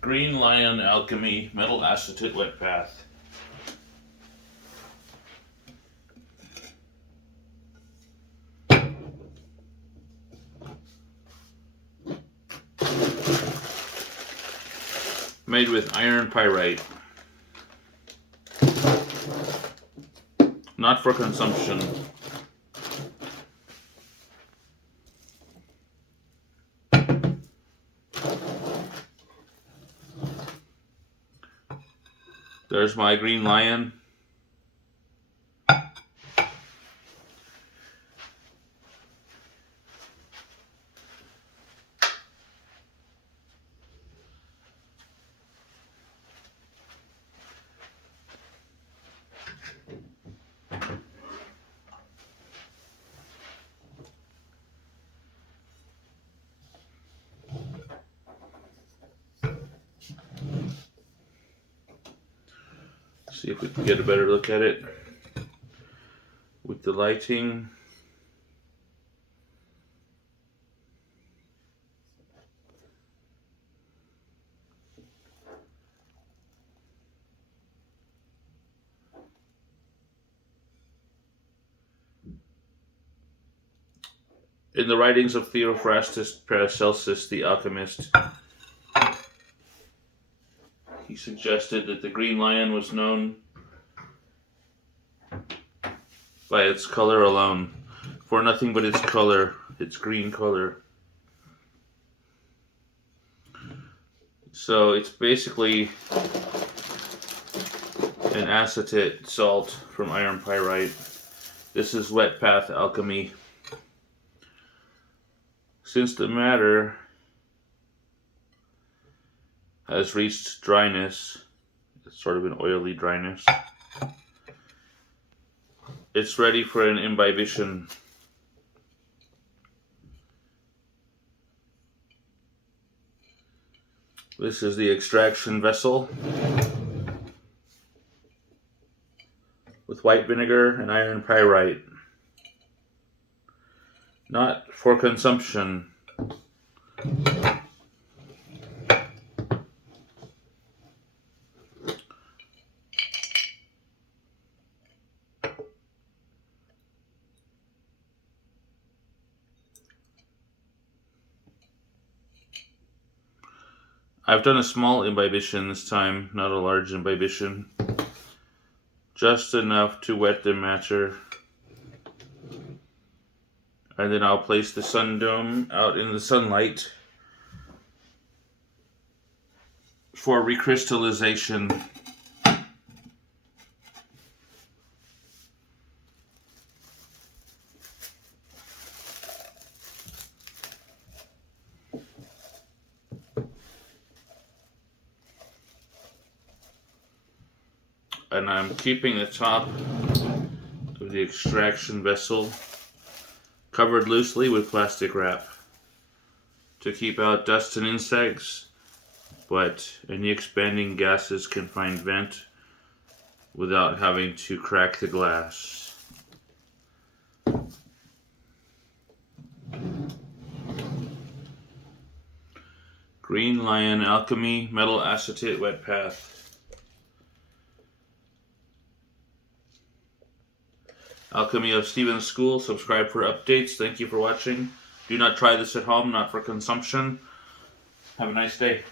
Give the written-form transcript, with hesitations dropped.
Green Lion Alchemy Metal Acetate Wet Path. Made with iron pyrite. Not for consumption. There's my Green Lion. See if we can get a better look at it with the lighting. In the writings of Theophrastus Paracelsus, the alchemist, he suggested that the Green Lion was known by its color alone, for nothing but its color, its green color. So it's basically an acetate salt from iron pyrite. This is wet path alchemy. Since the matter has reached dryness, it's sort of an oily dryness, it's ready for an imbibition. This is the extraction vessel with white vinegar and iron pyrite. Not for consumption. I've done a small imbibition this time, not a large imbibition. Just enough to wet the matter. And then I'll place the sun dome out in the sunlight for recrystallization. And I'm keeping the top of the extraction vessel covered loosely with plastic wrap to keep out dust and insects, but any expanding gases can find vent without having to crack the glass. Green Lion Alchemy Metal Acetate Wet Path. Alchemy of Stephen's School. Subscribe for updates. Thank you for watching. Do not try this at home, not for consumption. Have a nice day.